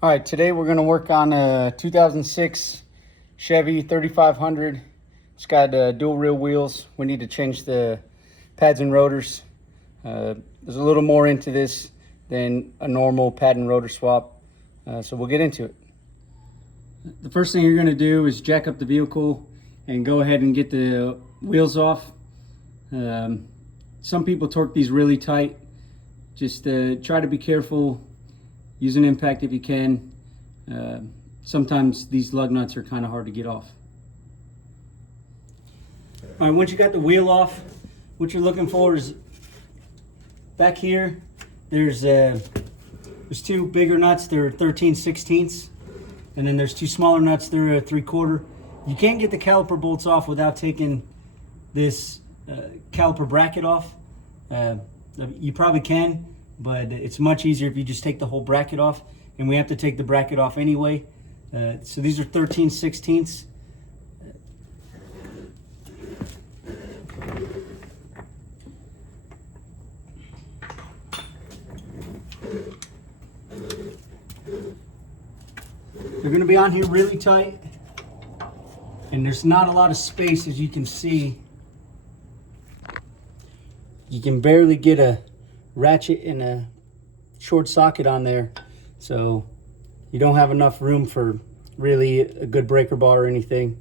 All right, today we're going to work on a 2006 Chevy 3500. It's got dual rear wheels. We need to change the pads and rotors. There's a little more into this than a normal pad and rotor swap, so we'll get into it. The first thing you're going to do is jack up the vehicle and go ahead and get the wheels off. Some people torque these really tight. Just try to be careful. Use an impact if you can. Sometimes these lug nuts are kind of hard to get off. All right, once you got the wheel off, what you're looking for is back here. There's two bigger nuts. They're 13/16, and then there's two smaller nuts. They're 3/4. You can't get the caliper bolts off without taking this caliper bracket off. You probably can, but it's much easier if you just take the whole bracket off, and we have to take the bracket off anyway. So these are 13/16. They're going to be on here really tight, and there's not a lot of space, as you can see. You can barely get a ratchet and a short socket on there, so you don't have enough room for really a good breaker bar or anything.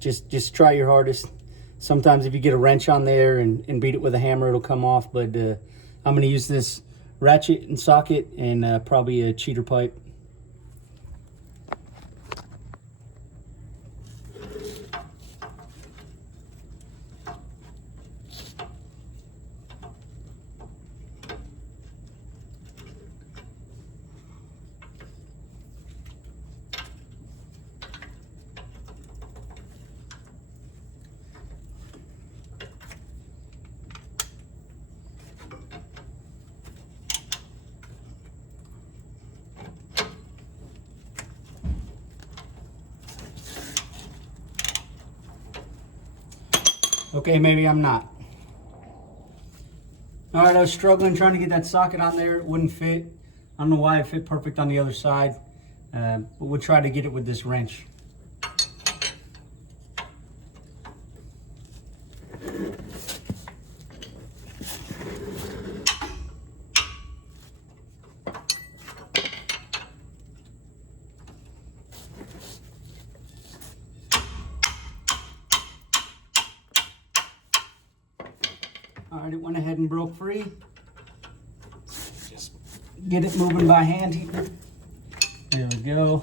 Just try your hardest. Sometimes if you get a wrench on there and beat it with a hammer, it'll come off, but I'm going to use this ratchet and socket and probably a cheater pipe. Okay, maybe I'm not. All right, I was struggling trying to get that socket on there. It wouldn't fit. I don't know why it fit perfect on the other side, but we'll try to get it with this wrench. All right, it went ahead and broke free. Just get it moving by hand here. There we go.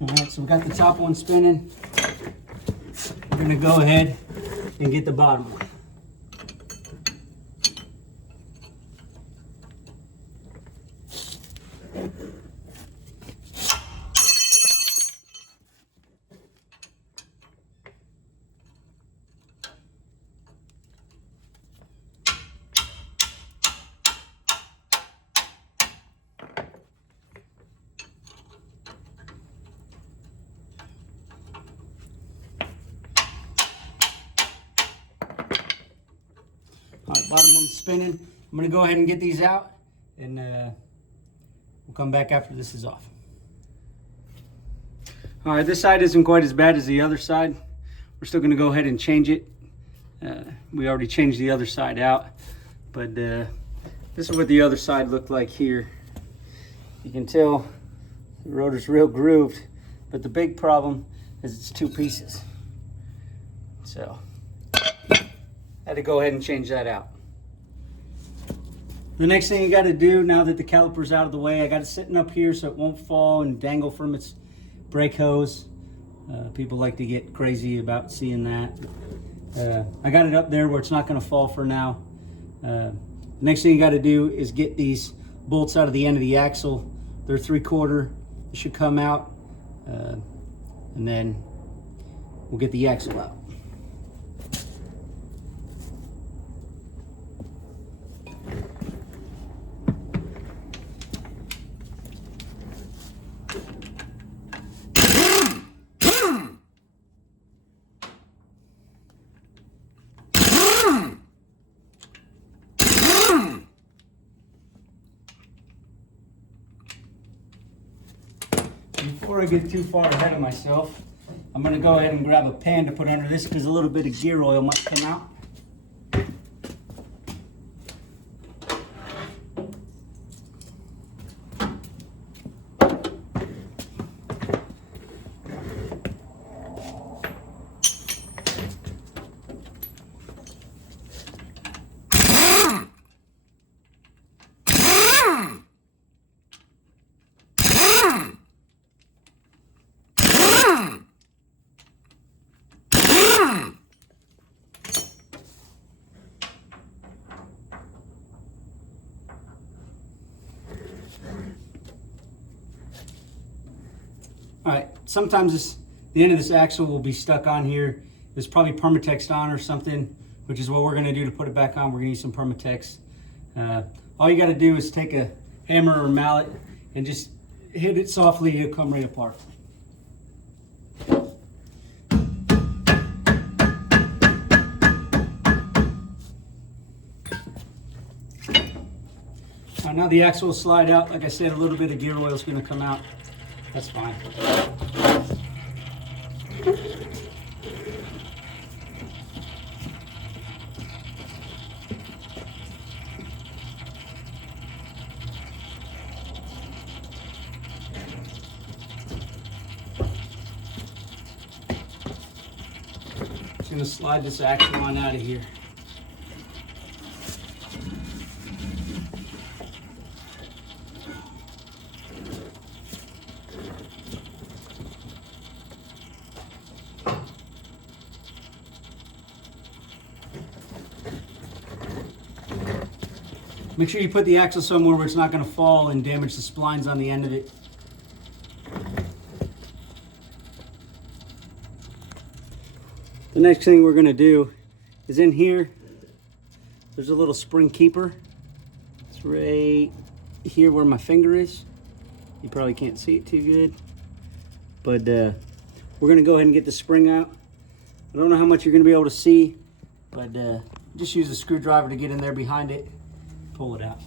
All right, so we got the top one spinning. We're gonna go ahead and get the bottom one. All right, bottom one's spinning. I'm gonna go ahead and get these out, and we'll come back after this is off. All right, this side isn't quite as bad as the other side. We're still gonna go ahead and change it. We already changed the other side out, but this is what the other side looked like here. You can tell the rotor's real grooved, but the big problem is it's two pieces. So I had to go ahead and change that out. The next thing you got to do, now that the caliper's out of the way, I got it sitting up here so it won't fall and dangle from its brake hose. People like to get crazy about seeing that. I got it up there where it's not going to fall for now. Next thing you got to do is get these bolts out of the end of the axle. They're 3/4. It should come out, and then we'll get the axle out. before I get too far ahead of myself, I'm going to go ahead and grab a pan to put under this because a little bit of gear oil might come out. All right, sometimes the end of this axle will be stuck on here. There's probably Permatex on or something, which is what we're gonna do to put it back on. We're gonna use some Permatex. All you gotta do is take a hammer or mallet and just hit it softly, it'll come right apart. Now the axle will slide out. Like I said, a little bit of gear oil is gonna come out. That's fine. Just gonna slide this axle on out of here. Make sure you put the axle somewhere where it's not going to fall and damage the splines on the end of it. The next thing we're going to do is in here, there's a little spring keeper. It's right here where my finger is. You probably can't see it too good, but we're going to go ahead and get the spring out. I don't know how much you're going to be able to see, but just use a screwdriver to get in there behind it. Pull it out.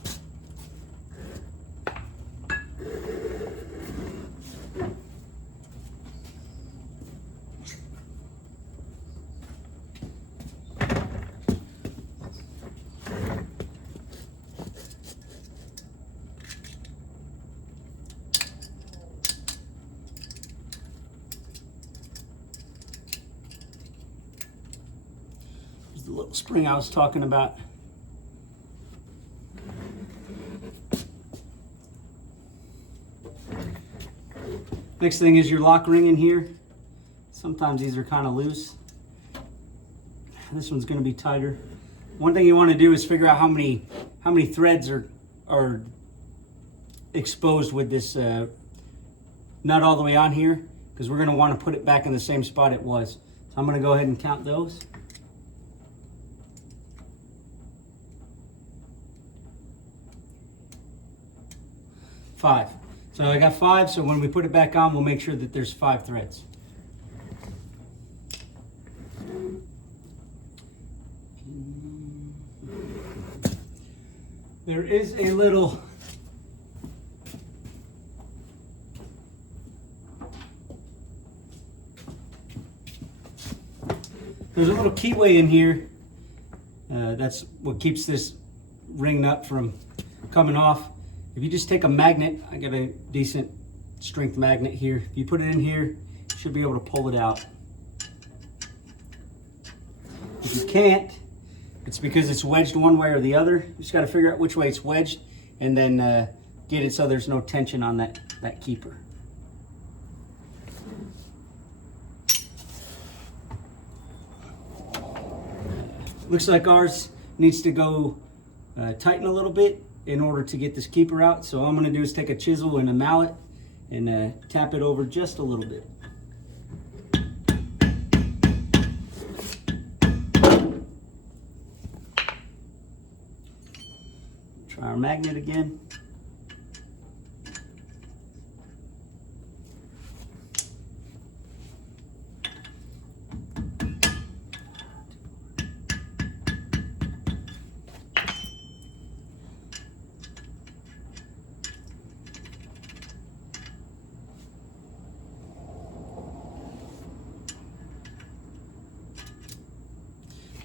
Here's the little spring I was talking about. Next thing is your lock ring in here. Sometimes these are kind of loose. This one's going to be tighter. One thing you want to do is figure out how many threads are exposed with this nut all the way on here, because we're going to want to put it back in the same spot it was. So I'm going to go ahead and count those. Five. So I got 5, so when we put it back on, we'll make sure that there's 5 threads. There is a little keyway in here. That's what keeps this ring nut from coming off. If you just take a magnet, I got a decent strength magnet here. If you put it in here, you should be able to pull it out. If you can't, it's because it's wedged one way or the other. You just got to figure out which way it's wedged and then get it so there's no tension on that keeper. Looks like ours needs to go tighten a little bit in order to get this keeper out. So all I'm going to do is take a chisel and a mallet and tap it over just a little bit. Try our magnet again.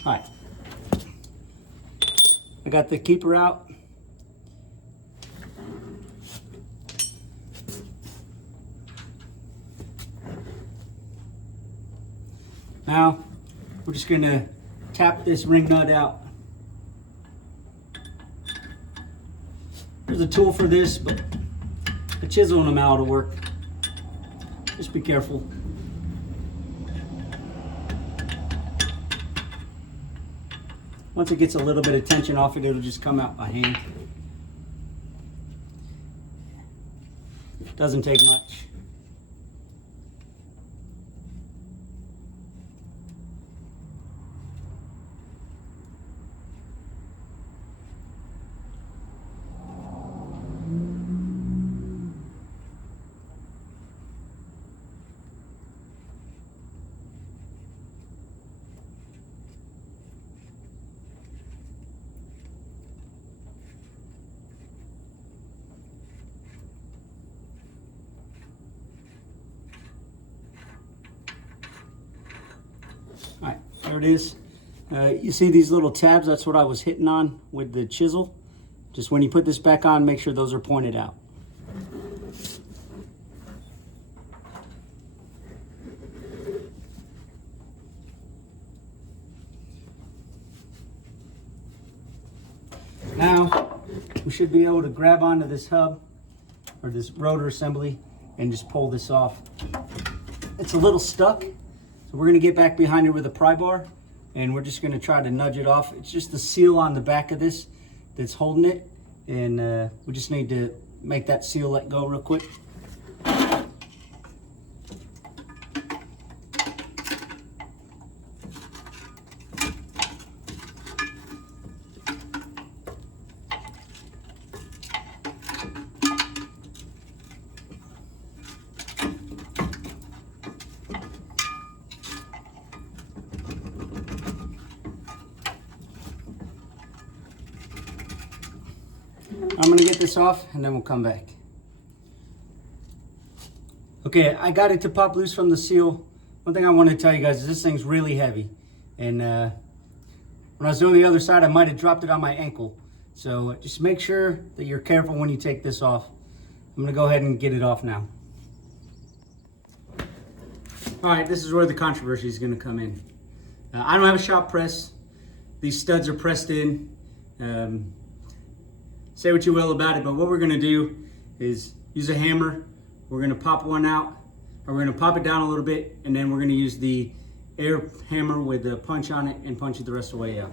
All right. I got the keeper out. Now, we're just gonna tap this ring nut out. There's a tool for this, but the chiseling them out will work. Just be careful. Once it gets a little bit of tension off it, it'll just come out by hand. Doesn't take much. All right, there it is. You see these little tabs? That's what I was hitting on with the chisel. Just when you put this back on, make sure those are pointed out. Now, we should be able to grab onto this hub or this rotor assembly and just pull this off. It's a little stuck. So we're gonna get back behind it with a pry bar and we're just gonna try to nudge it off. It's just the seal on the back of this that's holding it. And we just need to make that seal let go real quick. I'm gonna get this off and then we'll come back. Okay, I got it to pop loose from the seal. One thing I want to tell you guys is this thing's really heavy. And when I was doing the other side, I might have dropped it on my ankle. So just make sure that you're careful when you take this off. I'm gonna go ahead and get it off now. All right, this is where the controversy is gonna come in. I don't have a shop press. These studs are pressed in. Say what you will about it, but what we're gonna do is use a hammer. We're gonna pop one out, or we're gonna pop it down a little bit, and then we're gonna use the air hammer with the punch on it and punch it the rest of the way out.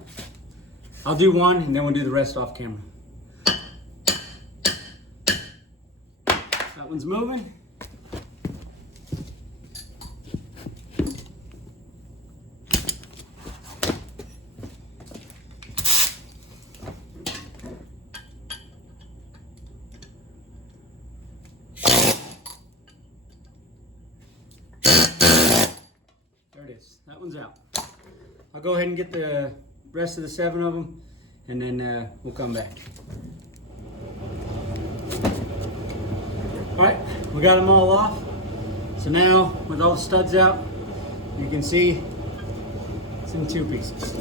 I'll do one, and then we'll do the rest off camera. That one's moving. That one's out. I'll go ahead and get the rest of the 7 of them and then we'll come back. All right, we got them all off. So now with all the studs out, you can see it's in 2 pieces.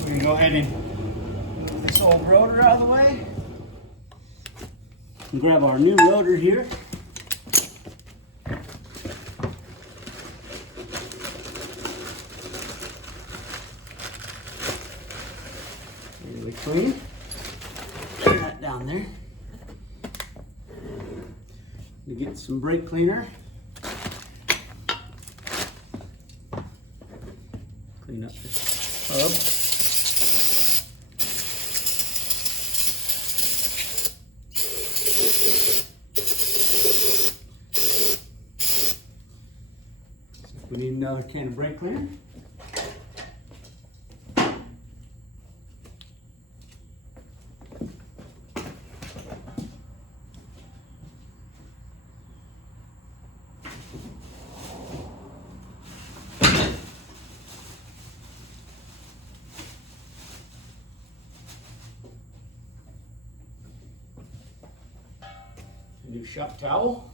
We're gonna go ahead and move this old rotor out of the way and grab our new rotor here. Really clean. Put that down there. You get some brake cleaner. Clean up this hub. We need another can of brake cleaner. A new shop towel.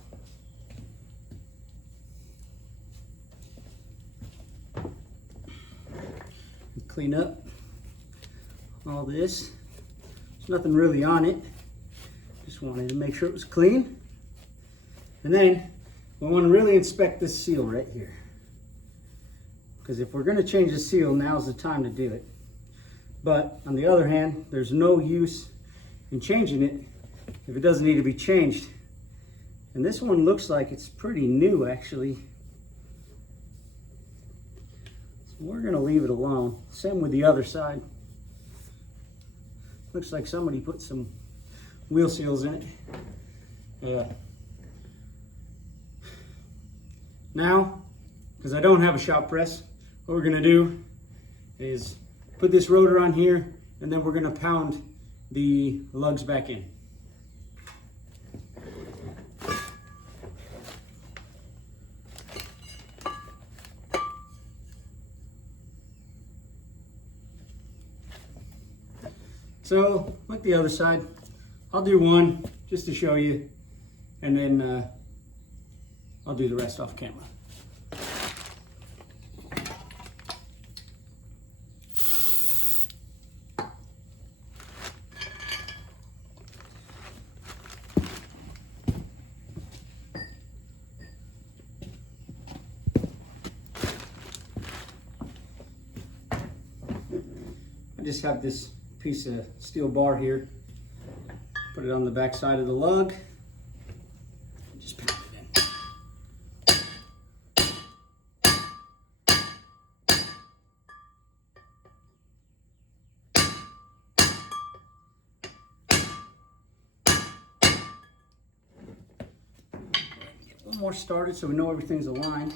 Clean up all this. There's nothing really on it. Just wanted to make sure it was clean. And then we want to really inspect this seal right here. Because if we're going to change the seal, now's the time to do it. But on the other hand, there's no use in changing it if it doesn't need to be changed. And this one looks like it's pretty new actually. We're going to leave it alone. Same with the other side. Looks like somebody put some wheel seals in it. Now, because I don't have a shop press, what we're going to do is put this rotor on here, and then we're going to pound the lugs back in. So, like the other side, I'll do one just to show you, and then I'll do the rest off camera. I just have this piece of steel bar here. Put it on the back side of the lug. Just pound it in. Get one more started so we know everything's aligned.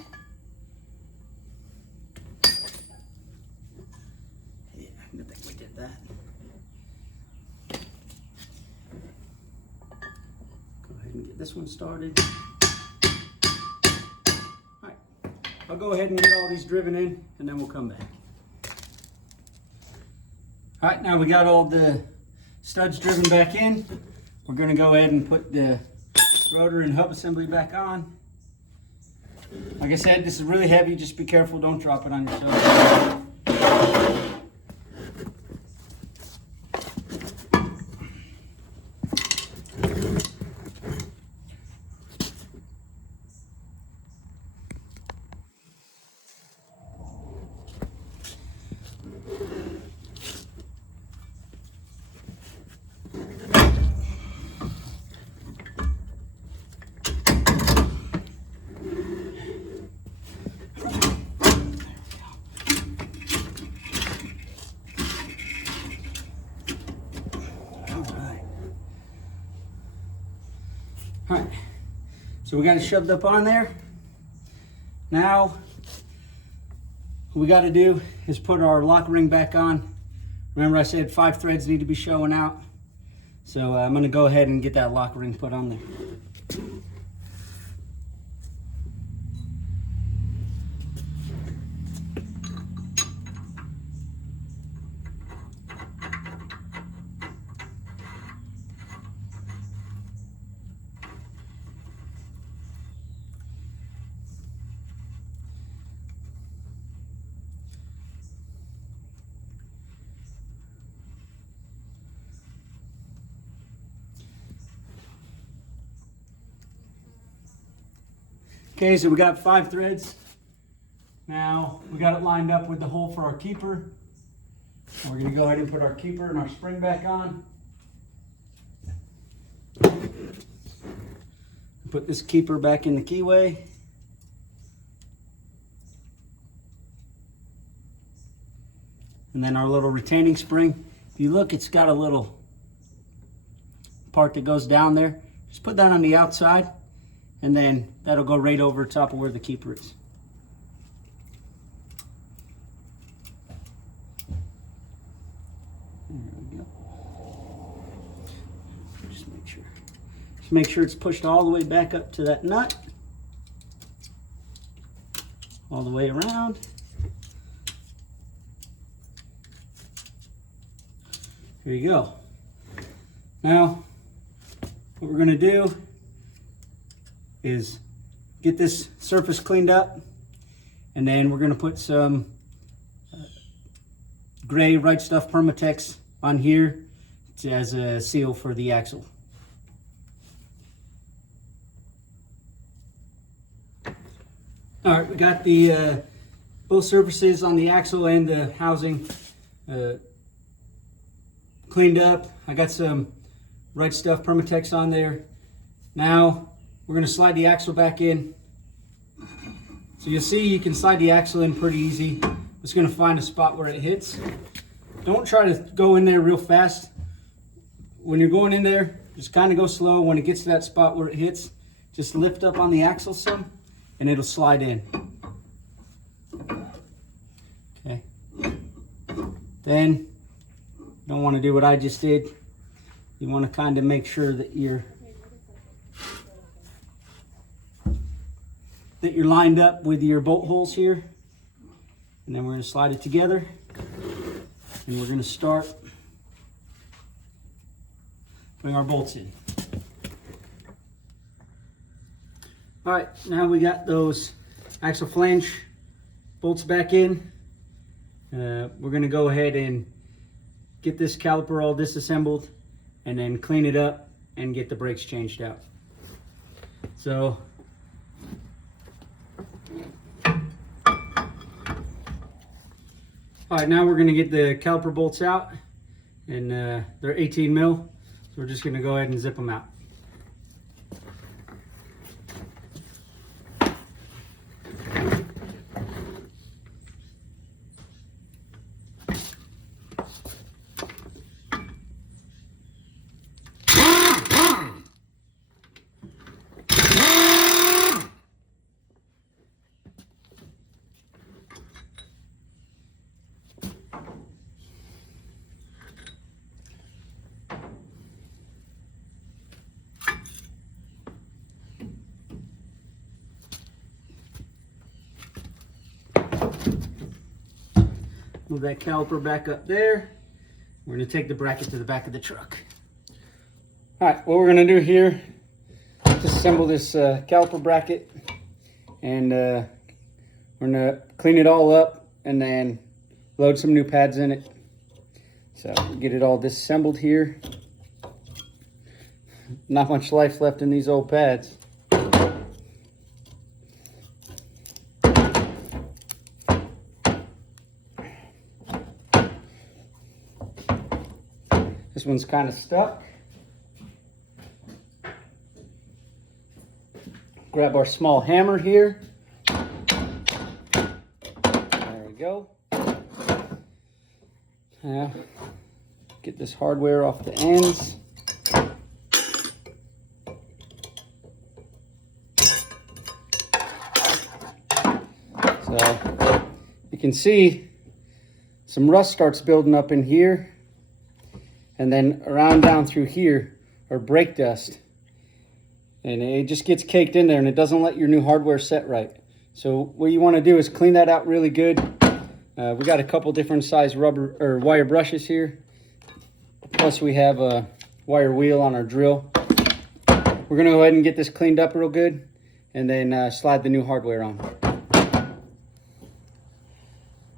Yeah, I think we did that. Get this one started. All right, I'll go ahead and get all these driven in, and then we'll come back. All right, now we got all the studs driven back in. We're going to go ahead and put the rotor and hub assembly back on. Like I said, this is really heavy. Just be careful, don't drop it on yourself. All right, so we got it shoved up on there. Now, what we got to do is put our lock ring back on. Remember I said 5 threads need to be showing out. So I'm going to go ahead and get that lock ring put on there. Okay, so we got 5 threads. Now we got it lined up with the hole for our keeper. And we're going to go ahead and put our keeper and our spring back on. Put this keeper back in the keyway. And then our little retaining spring. If you look, it's got a little part that goes down there. Just put that on the outside, and then that'll go right over top of where the keeper is. There we go. Just make sure it's pushed all the way back up to that nut. All the way around. There you go. Now, what we're going to do is get this surface cleaned up, and then we're going to put some gray Right Stuff Permatex on here as a seal for the axle. All right, we got the both surfaces on the axle and the housing cleaned up. I got some Right Stuff Permatex on there. Now we're going to slide the axle back in. So you'll see you can slide the axle in pretty easy. It's going to find a spot where it hits. Don't try to go in there real fast. When you're going in there, just kind of go slow. When it gets to that spot where it hits, just lift up on the axle some and it'll slide in. Okay. Then you don't want to do what I just did. You want to kind of make sure that you're lined up with your bolt holes here. And then we're going to slide it together. And we're going to start putting our bolts in. All right, now we got those axle flange bolts back in. We're going to go ahead and get this caliper all disassembled and then clean it up and get the brakes changed out. So all right, now we're going to get the caliper bolts out, and they're 18 mil, so we're just going to go ahead and zip them out. Move that caliper back up there. We're going to take the bracket to the back of the truck. All right, what we're going to do here is disassemble this caliper bracket, and we're going to clean it all up and then load some new pads in it. So get it all disassembled here. Not much life left in these old pads. This one's kind of stuck. Grab our small hammer here. There we go. Now, get this hardware off the ends. So, you can see some rust starts building up in here. And then around down through here are brake dust. And it just gets caked in there and it doesn't let your new hardware set right. So what you want to do is clean that out really good. We got a couple different size rubber or wire brushes here. Plus we have a wire wheel on our drill. We're going to go ahead and get this cleaned up real good and then slide the new hardware on.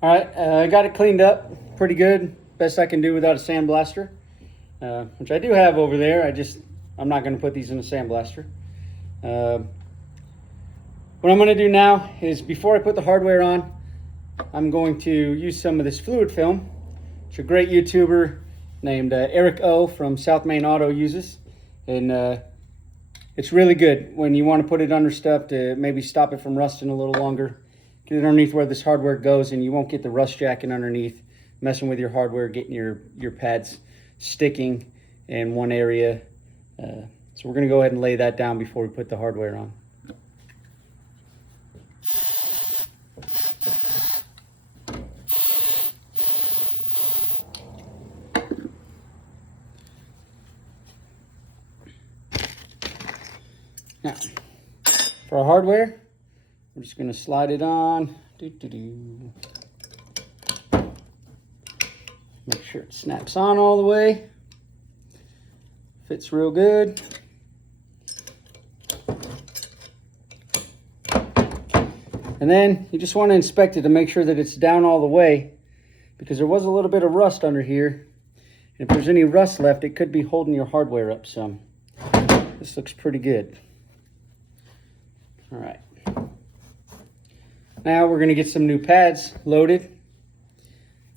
All right, I got it cleaned up pretty good. Best I can do without a sandblaster. Which I do have over there. I'm not going to put these in a sandblaster. What I'm going to do now is, before I put the hardware on, I'm going to use some of this fluid film, which a great YouTuber named Eric O from South Main Auto uses. And it's really good when you want to put it under stuff to maybe stop it from rusting a little longer. Get it underneath where this hardware goes and you won't get the rust jacking underneath, messing with your hardware, getting your pads sticking in one area. So we're going to go ahead and lay that down before we put the hardware on. Now, for our hardware, we're just going to slide it on. Make sure it snaps on all the way. Fits real good. And then you just want to inspect it to make sure that it's down all the way, because there was a little bit of rust under here. And if there's any rust left, it could be holding your hardware up some. This looks pretty good. All right. Now we're going to get some new pads loaded.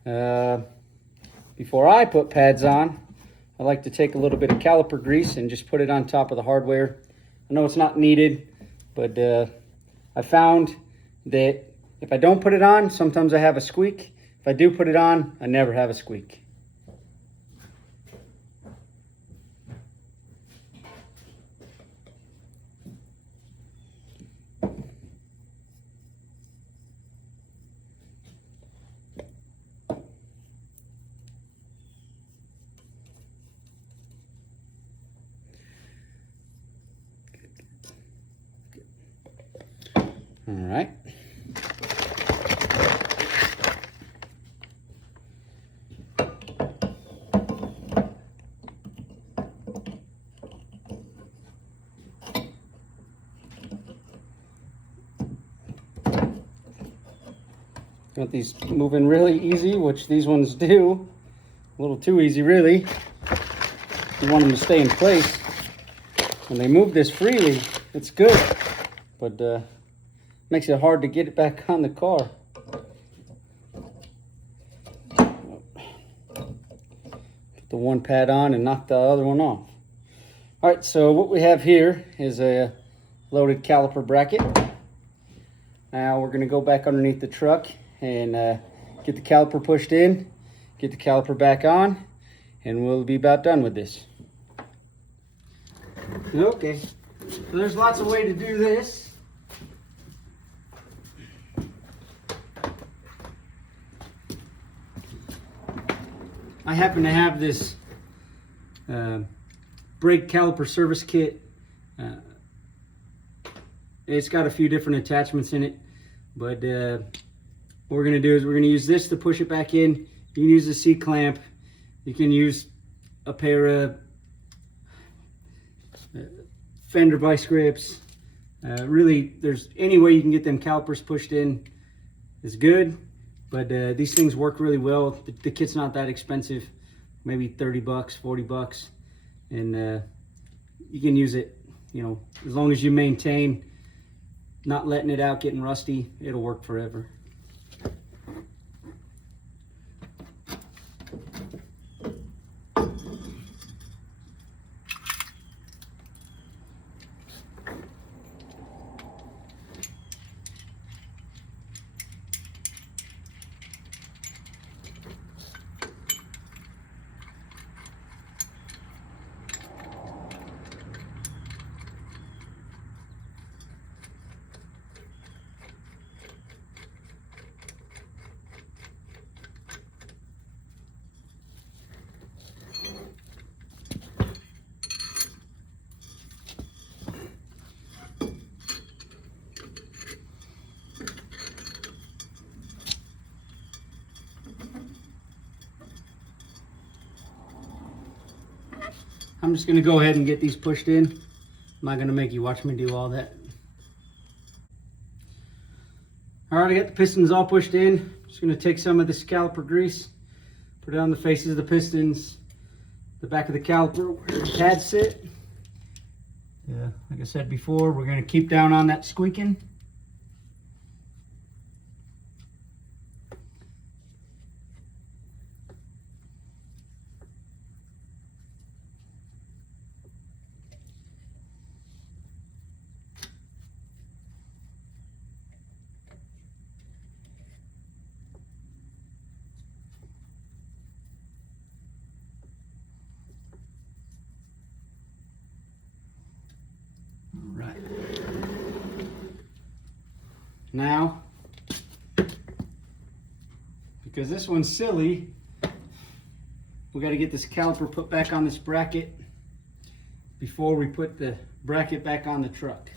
Before I put pads on, I like to take a little bit of caliper grease and just put it on top of the hardware. I know it's not needed, but I found that if I don't put it on, sometimes I have a squeak. If I do put it on, I never have a squeak. All right. Got these moving really easy, which these ones do. A little too easy, really. You want them to stay in place. When they move this freely, it's good, but makes it hard to get it back on the car. Put the one pad on and knock the other one off. All right, so what we have here is a loaded caliper bracket. Now we're gonna go back underneath the truck and get the caliper pushed in, get the caliper back on, and we'll be about done with this. Okay, so there's lots of ways to do this. I happen to have this brake caliper service kit. It's got a few different attachments in it, but what we're going to do is we're going to use this to push it back in. You can use a C-clamp. You can use a pair of fender vice grips. Really, there's any way you can get them calipers pushed in is good. But these things work really well. The kit's not that expensive, maybe 30 bucks, 40 bucks. And you can use it, you know, as long as you maintain not letting it out, getting rusty, it'll work forever. I'm just going to go ahead and get these pushed in. I'm not going to make you watch me do all that. All right, I got the pistons all pushed in. Just going to take some of this caliper grease, put it on the faces of the pistons, the back of the caliper where the pads sit. Like I said before, we're going to keep down on that squeaking. Right. Now, because this one's silly, we got to get this caliper put back on this bracket before we put the bracket back on the truck.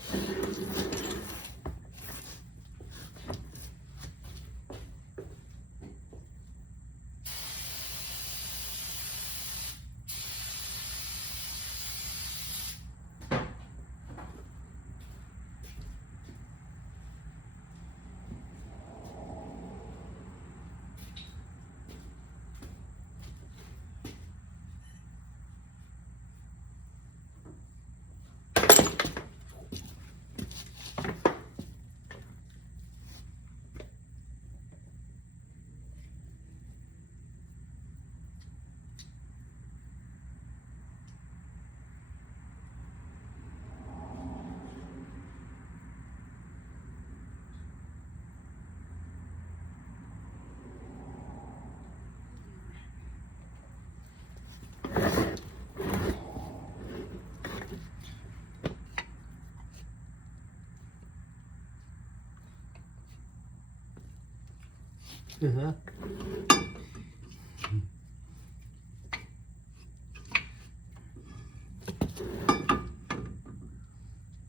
Uh-huh.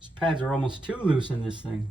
These pads are almost too loose in this thing.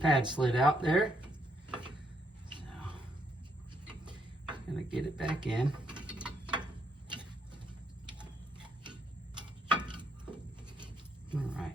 Pad slid out there, so I'm gonna get it back in. All right.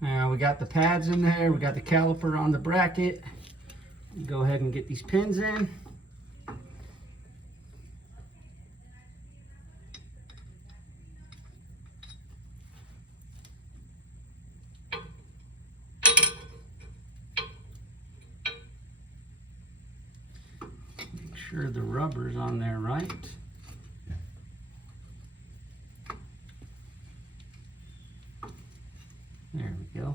Now we got the pads in there, we got the caliper on the bracket. Go ahead and get these pins in. Make sure the rubber's on there right. There we go.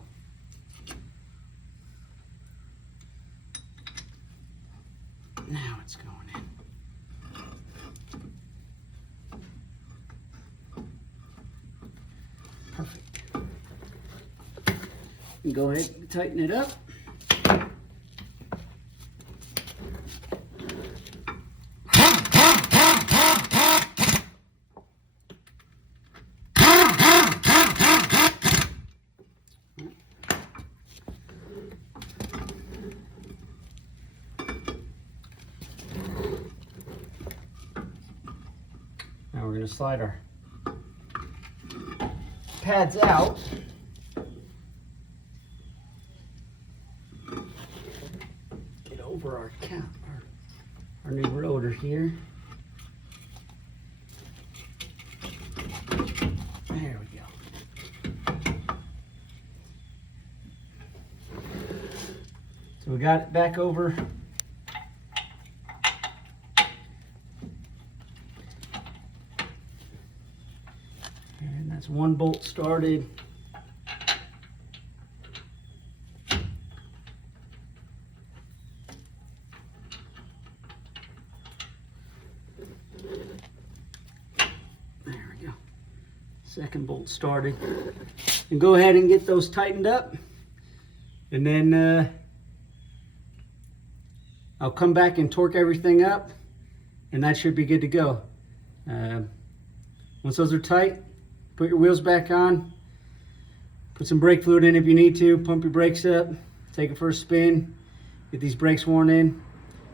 Now it's going in. Perfect. And go ahead and tighten it up. Now we're going to slide our pads out. Get over our new rotor here. There we go. So we got it back over. And that's one bolt started. There we go. Second bolt started. And go ahead and get those tightened up. And then I'll come back and torque everything up. And that should be good to go. Once those are tight, put your wheels back on. Put some brake fluid in if you need to. Pump your brakes up. Take it for a spin. Get these brakes worn in.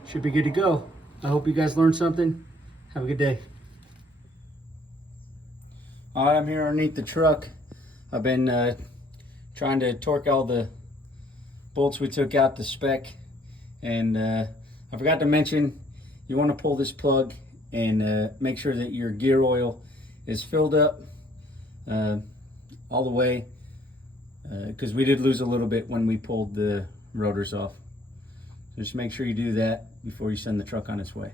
Should be good to go. I hope you guys learned something. Have a good day. All right, I'm here underneath the truck. I've been trying to torque all the bolts we took out to spec. And I forgot to mention, you want to pull this plug and make sure that your gear oil is filled up all the way, because we did lose a little bit when we pulled the rotors off. Just make sure you do that before you send the truck on its way.